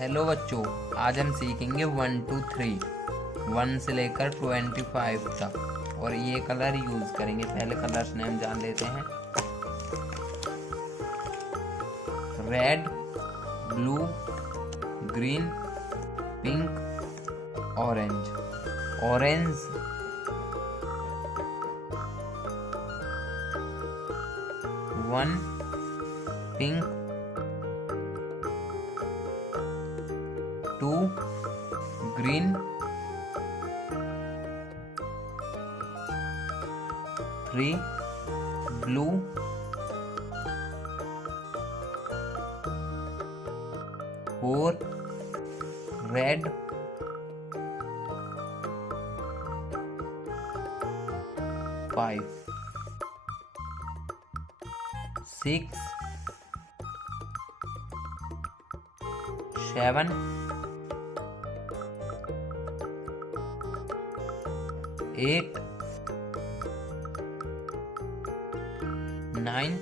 Hello बच्चों, आज हम सीखेंगे 1 2 3 1 से लेकर 25 तक और ये कलर यूज करेंगे। पहले कलर्स नेम जान लेते हैं। Red, blue, green, pink, orange. Orange one, pink 2, green, 3, blue, 4, red, 5, 6, 7, 8, 9,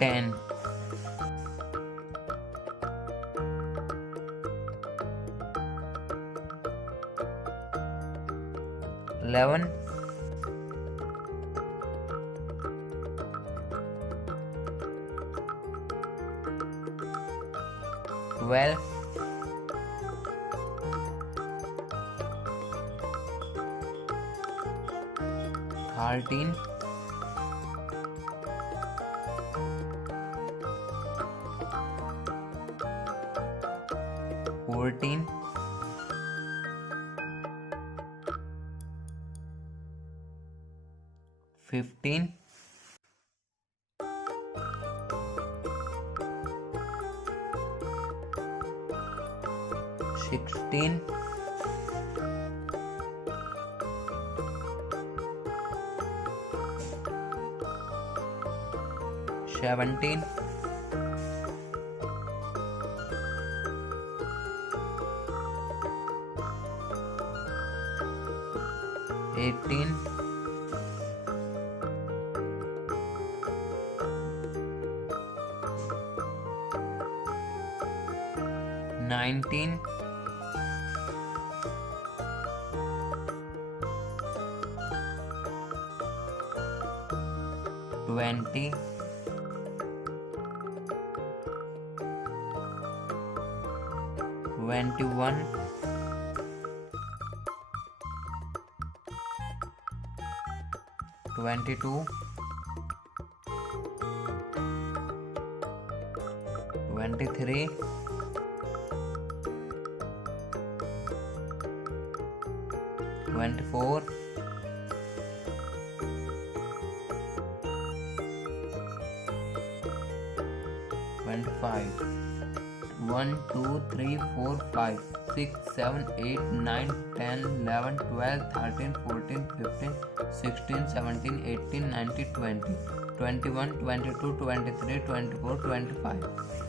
10, 11, 12, 13, 14, 15, 16, 17, 18, 19, 20, 21, 22, 23, 24, 25, 1 2 3 4 5 6 7 8 9 10 11 12 13 14 15 16 17 18 19 20 21 22 23 24 25